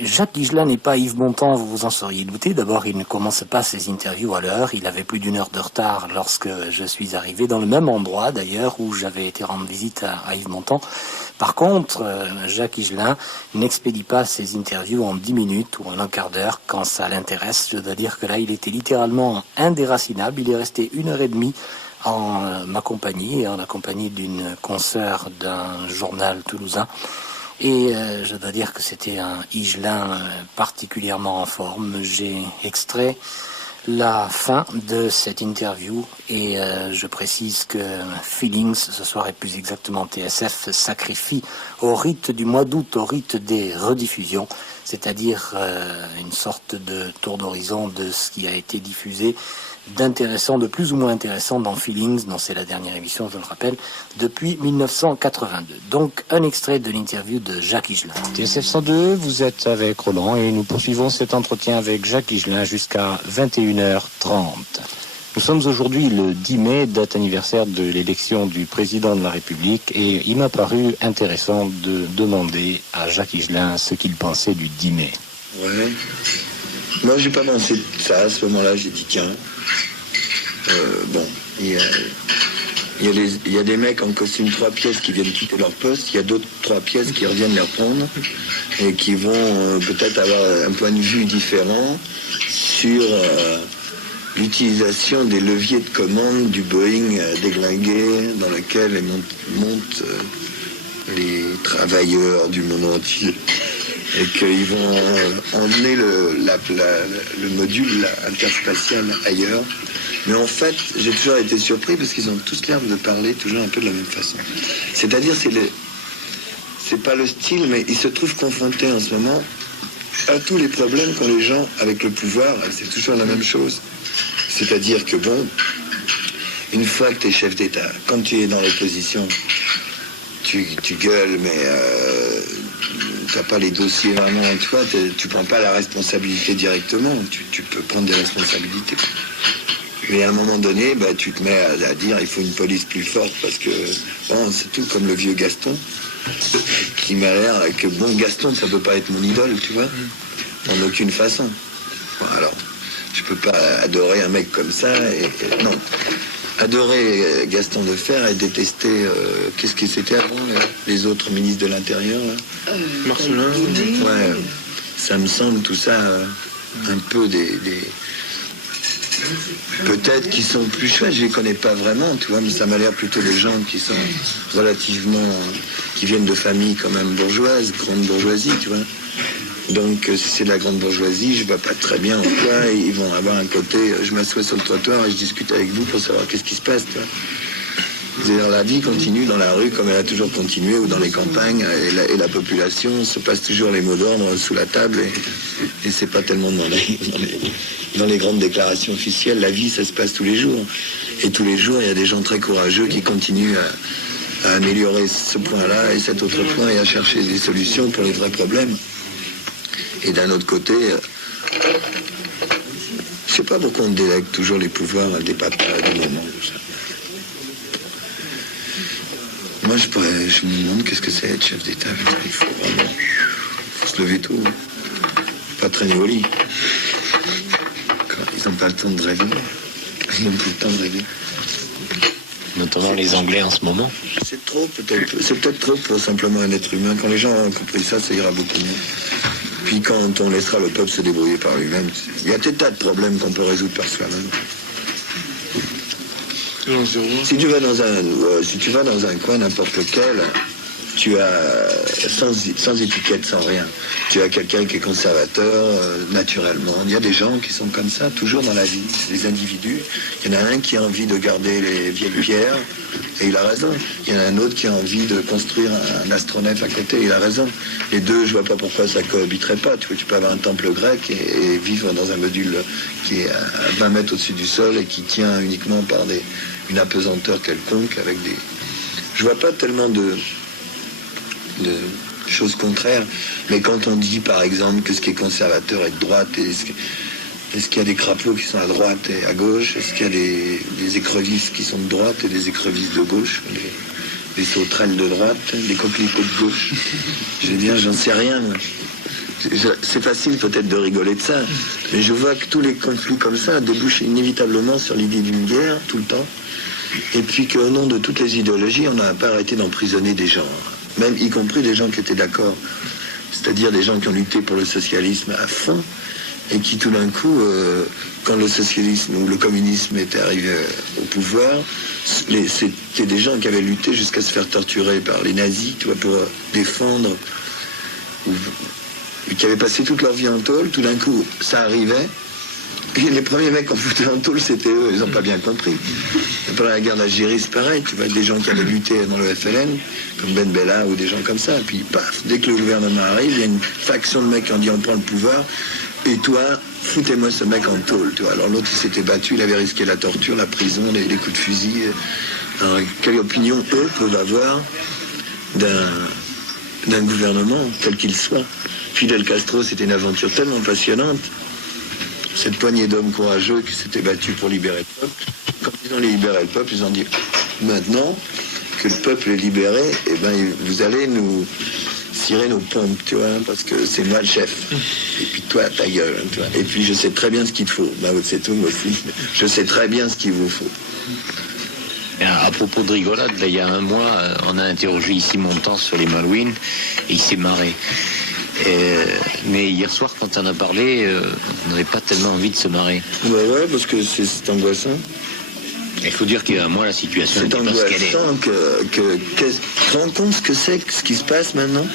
Jacques Higelin n'est pas Yves Montand, vous vous en seriez douté. D'abord, il ne commence pas ses interviews à l'heure. Il avait plus d'1 heure de retard lorsque je suis arrivé, dans le même endroit d'ailleurs où j'avais été rendre visite à Yves Montand. Par contre, Jacques Higelin n'expédie pas ses interviews en 10 minutes ou en un quart d'heure quand ça l'intéresse. Je dois dire que là, il était littéralement indéracinable. Il est resté 1 heure et demie en ma compagnie et en la compagnie d'une consoeur d'un journal toulousain. Et je dois dire que c'était un Higelin particulièrement en forme. J'ai extrait la fin de cette interview et je précise que Feelings, ce soir et plus exactement TSF, sacrifie au rite du mois d'août, au rite des rediffusions, c'est-à-dire une sorte de tour d'horizon de ce qui a été diffusé d'intéressant, de plus ou moins intéressant dans Feelings, dont c'est la dernière émission, je le rappelle, depuis 1982. Donc, un extrait de l'interview de Jacques Higelin. TSF 102, vous êtes avec Roland et nous poursuivons cet entretien avec Jacques Higelin jusqu'à 21h30. Nous sommes aujourd'hui le 10 mai, date anniversaire de l'élection du président de la République, et il m'a paru intéressant de demander à Jacques Higelin ce qu'il pensait du 10 mai. Ouais. Moi, j'ai pas pensé de ça à ce moment-là. J'ai dit tiens, bon, il y a des mecs en costume 3 pièces qui viennent quitter leur poste. Il y a d'autres 3 pièces qui reviennent les reprendre et qui vont peut-être avoir un point de vue différent sur l'utilisation des leviers de commande du Boeing déglingué dans lequel montent les travailleurs du monde entier. Et qu'ils vont emmener le module interspatial ailleurs. Mais en fait, j'ai toujours été surpris parce qu'ils ont tous l'air de parler toujours un peu de la même façon. C'est-à-dire, c'est pas le style, mais ils se trouvent confrontés en ce moment à tous les problèmes qu'ont les gens avec le pouvoir. C'est toujours la même chose. C'est-à-dire que bon, une fois que tu es chef d'État, quand tu es dans l'opposition, tu gueules, mais t'as pas les dossiers vraiment, tu prends pas la responsabilité directement, tu peux prendre des responsabilités. Mais à un moment donné, tu te mets à dire il faut une police plus forte parce que bon, c'est tout comme le vieux Gaston qui m'a l'air que bon, Gaston ça peut pas être mon idole, tu vois, en aucune façon. Bon, alors, je peux pas adorer un mec comme ça non. Adorer Gaston Defferre et détester qu'est-ce que c'était avant les autres ministres de l'Intérieur là. Marcelin. Ouais, ça me semble tout ça un peu des peut-être qu'ils sont plus chouettes, je les connais pas vraiment, tu vois, mais ça m'a l'air plutôt des gens qui sont relativement qui viennent de familles quand même bourgeoises, grande bourgeoisie, tu vois. Donc, si c'est de la grande bourgeoisie, je ne vois pas très bien en quoi ils vont avoir un côté. Je m'assois sur le trottoir et je discute avec vous pour savoir qu'est-ce qui se passe. C'est-à-dire, la vie continue dans la rue comme elle a toujours continué, ou dans les campagnes, et la population se passe toujours les mots d'ordre sous la table, et c'est pas tellement dans les grandes déclarations officielles. La vie, ça se passe tous les jours. Et tous les jours, il y a des gens très courageux qui continuent à améliorer ce point-là et cet autre point, et à chercher des solutions pour les vrais problèmes. Et d'un autre côté, je sais pas pourquoi on délègue toujours les pouvoirs à des papas à des moments. Moi, je me demande qu'est-ce que c'est être chef d'État. Il faut vraiment se lever tôt. Pas traîner au lit. Ils n'ont pas le temps de rêver. Ils n'ont plus le temps de rêver. Notamment les Anglais en ce moment. C'est trop, peut-être. C'est peut-être trop pour simplement un être humain. Quand les gens ont compris ça, ça ira beaucoup mieux. Puis quand on laissera le peuple se débrouiller par lui-même, il y a des tas de problèmes qu'on peut résoudre par soi-même. Si tu vas dans un coin, n'importe lequel, tu as, sans étiquette, sans rien, tu as quelqu'un qui est conservateur, naturellement. Il y a des gens qui sont comme ça, toujours dans la vie, les individus. Il y en a un qui a envie de garder les vieilles pierres, et il a raison. Il y en a un autre qui a envie de construire un astronef à côté, et il a raison. Les deux, je vois pas pourquoi ça cohabiterait pas. Tu peux avoir un temple grec et vivre dans un module qui est à 20 mètres au-dessus du sol et qui tient uniquement par une apesanteur quelconque avec des... Je vois pas tellement de choses contraires, mais quand on dit par exemple que ce qui est conservateur est de droite, est-ce qu'il y a des crapauds qui sont à droite et à gauche, est-ce qu'il y a des écrevisses qui sont de droite et des écrevisses de gauche, des sauterelles de droite, des coquelicots de gauche, je veux dire, j'en sais rien moi. C'est facile peut-être de rigoler de ça, mais je vois que tous les conflits comme ça débouchent inévitablement sur l'idée d'une guerre, tout le temps. Et puis qu'au nom de toutes les idéologies, on n'a pas arrêté d'emprisonner des gens, même y compris des gens qui étaient d'accord. C'est-à-dire des gens qui ont lutté pour le socialisme à fond, et qui tout d'un coup, quand le socialisme ou le communisme était arrivé au pouvoir, c'était des gens qui avaient lutté jusqu'à se faire torturer par les nazis, tu vois, pour défendre, ou qui avaient passé toute leur vie en tôle. Tout d'un coup, ça arrivait. Et les premiers mecs qu'on foutait en tôle, c'était eux, ils n'ont pas bien compris. Et pendant la guerre d'Algérie, c'est pareil, tu vois, des gens qui avaient lutté dans le FLN, comme Ben Bella ou des gens comme ça. Et puis, paf, dès que le gouvernement arrive, il y a une faction de mecs qui ont dit on prend le pouvoir, et toi, foutez-moi ce mec en tôle, tu vois. Alors l'autre, il s'était battu, il avait risqué la torture, la prison, les coups de fusil. Alors, quelle opinion, eux, peuvent avoir d'un gouvernement, quel qu'il soit. Fidel Castro, c'était une aventure tellement passionnante. Cette poignée d'hommes courageux qui s'étaient battus pour libérer le peuple. Quand ils ont libéré le peuple, ils ont dit maintenant que le peuple est libéré, eh ben, vous allez nous cirer nos pompes, tu vois, parce que c'est moi le chef. Et puis toi, ta gueule, tu vois. Et puis je sais très bien ce qu'il te faut. Mao Tse-tung aussi. Je sais très bien ce qu'il vous faut. À propos de rigolade, là, il y a un mois, on a interrogé ici Montand sur les Malouines et il s'est marré. Mais hier soir, quand on a parlé, on n'avait pas tellement envie de se marrer. Bah ouais, parce que c'est angoissant. Il faut dire qu'à moi, la situation c'est n'est pas ce qu'elle est. Tu te rends compte ce qui se passe maintenant?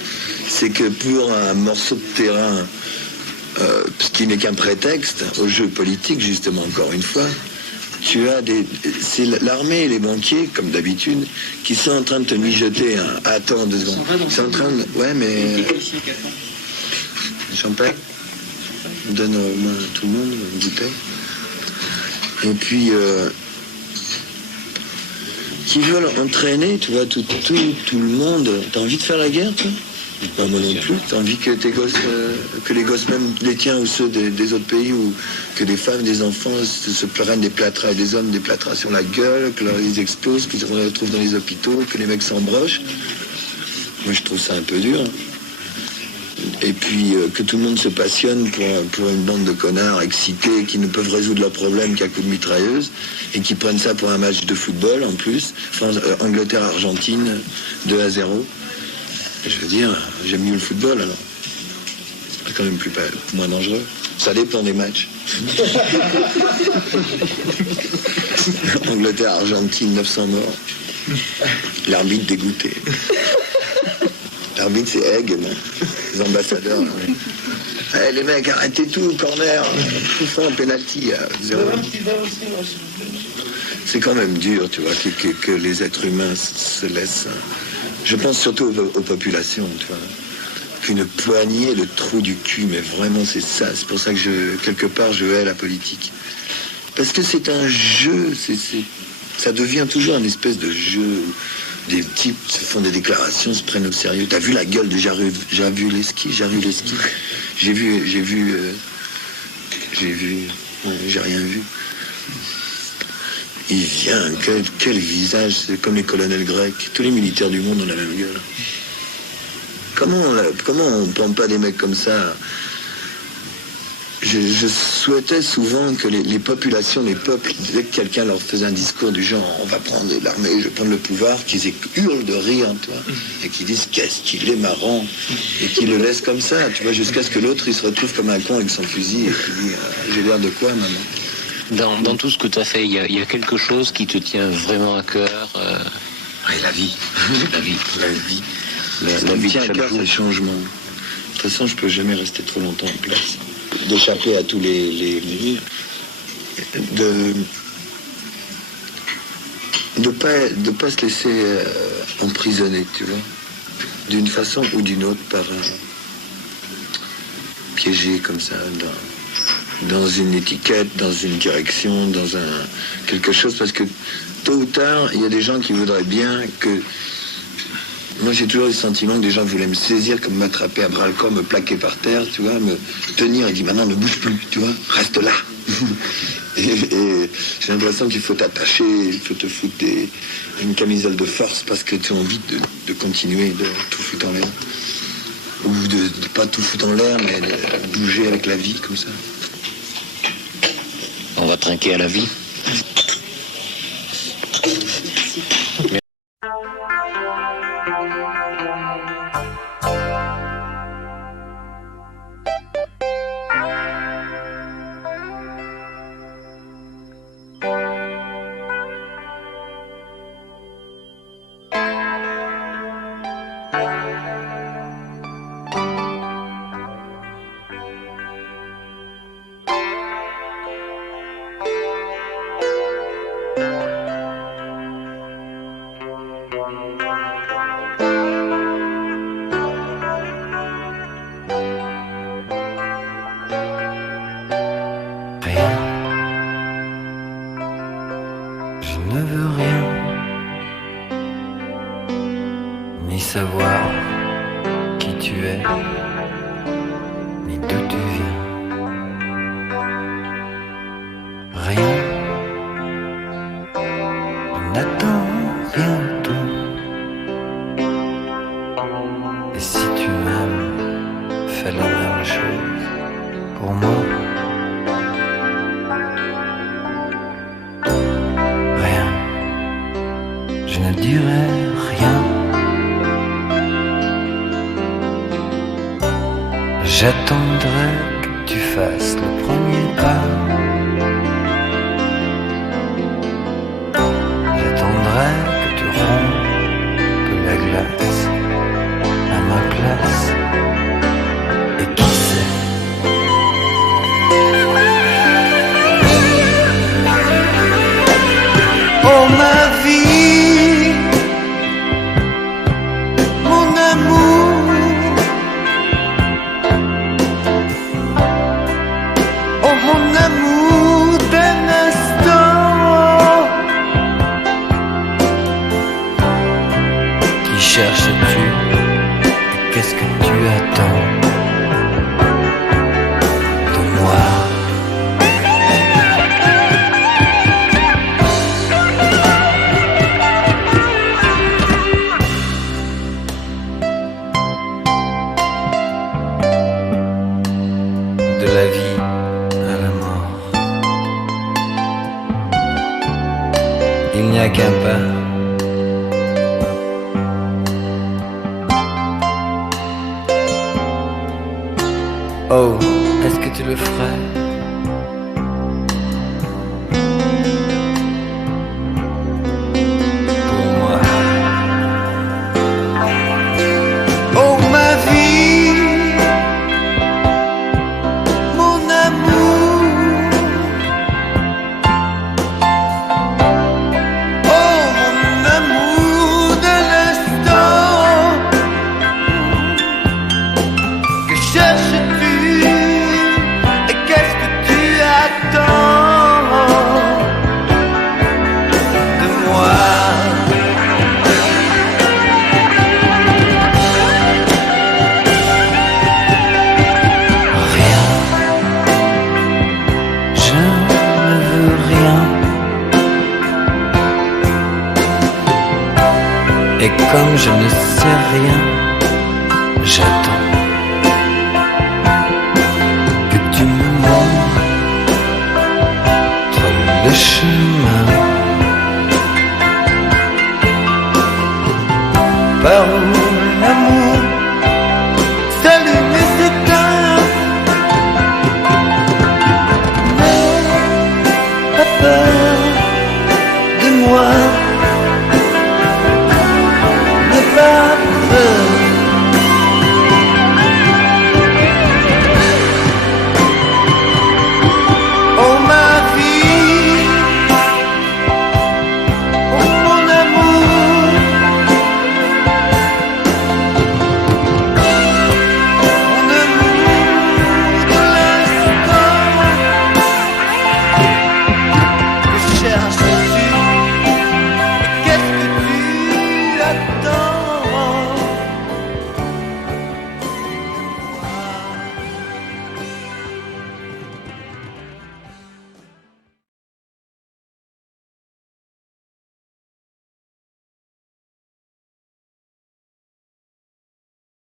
C'est que pour un morceau de terrain, ce qui n'est qu'un prétexte au jeu politique, justement, encore une fois, tu as c'est l'armée et les banquiers, comme d'habitude, qui sont en train de te mijoter. Attends 2 secondes. Ils sont en train de... Ouais, mais... Champagne. On donne à tout le monde une bouteille. Et puis... qui veulent entraîner, tu vois, tout le monde. T'as envie de faire la guerre, toi? Pas moi non plus. T'as envie que tes gosses, que les gosses, même les tiens ou ceux des autres pays, ou que des femmes, des enfants se prennent des plâtras et des hommes des plâtras sur la gueule, que ils explosent, qu'ils se retrouvent dans les hôpitaux, que les mecs s'embrochent. Moi, je trouve ça un peu dur. Et puis que tout le monde se passionne pour une bande de connards excités qui ne peuvent résoudre leurs problèmes qu'à coups de mitrailleuse et qui prennent ça pour un match de football en plus. Angleterre-Argentine 2-0. Je veux dire, j'aime mieux le football alors. C'est quand même moins dangereux. Ça dépend des matchs. Angleterre-Argentine, 900 morts. L'arbitre dégoûté. L'arbitre, c'est Egg, les ambassadeurs. Hey, les mecs, arrêtez tout, corner. Tout fond, penalty à 0. C'est quand même dur, tu vois, que les êtres humains se laissent... Je pense surtout aux populations, tu vois. Qu'une poignée, le trou du cul, mais vraiment, c'est ça. C'est pour ça que, quelque part, je hais la politique. Parce que c'est un jeu, ça devient toujours une espèce de jeu. Des types se font des déclarations, se prennent au sérieux. T'as vu la gueule de Jaruzelski? J'ai rien vu. Il vient, quel visage, c'est comme les colonels grecs. Tous les militaires du monde ont la même gueule. Comment on ne prend pas des mecs comme ça? Je souhaitais souvent que les populations, les peuples, dès que quelqu'un leur faisait un discours du genre on va prendre l'armée, je vais prendre le pouvoir, qu'ils hurlent de rire, toi, et qu'ils disent qu'est-ce qu'il est marrant, et qu'ils le laissent comme ça, tu vois, jusqu'à ce que l'autre il se retrouve comme un con avec son fusil et qu'il dit j'ai l'air de quoi maintenant? Dans tout ce que tu as fait, il y a quelque chose qui te tient vraiment à cœur Oui, la vie. La vie. La vie tient à cœur, c'est le changement. De toute façon, je peux jamais rester trop longtemps en place. D'échapper à tous les de pas se laisser emprisonner, tu vois, d'une façon ou d'une autre, par piégé comme ça dans une étiquette, dans une direction, dans quelque chose, parce que tôt ou tard, il y a des gens qui voudraient bien que... Moi, j'ai toujours le sentiment que des gens voulaient me saisir, comme m'attraper à bras-le-corps, me plaquer par terre, tu vois, me tenir et dire maintenant ne bouge plus, tu vois, reste là. et j'ai l'impression qu'il faut t'attacher, il faut te foutre une camisole de force parce que tu as envie de continuer de tout foutre en l'air. Ou de pas tout foutre en l'air, mais de bouger avec la vie comme ça. On va trinquer à la vie. Rien, je ne veux rien, ni savoir qui tu es, ni d'où tu viens. Rien, je n'attends rien de toi. Et si tu m'aimes, fais la même chose pour moi. Rien, je ne dirai rien. J'attendrai que tu fasses le premier pas. J'attendrai que tu rompes la glace à ma place. Et qui sait, oh ma vie, mon amour, oh mon amour d'un instant. Qui cherches-tu et qu'est-ce que tu attends de moi? De la vie à la mort, il n'y a qu'un pas. Oh, est-ce que tu le ferais? Pour moi. Oh ma vie, mon amour, oh mon amour de l'instant. Que cherches-tu et qu'est-ce que tu attends de moi? Rien, je ne veux rien. Et comme je ne sais rien, j'attends que tu me montres le chemin par où l'amour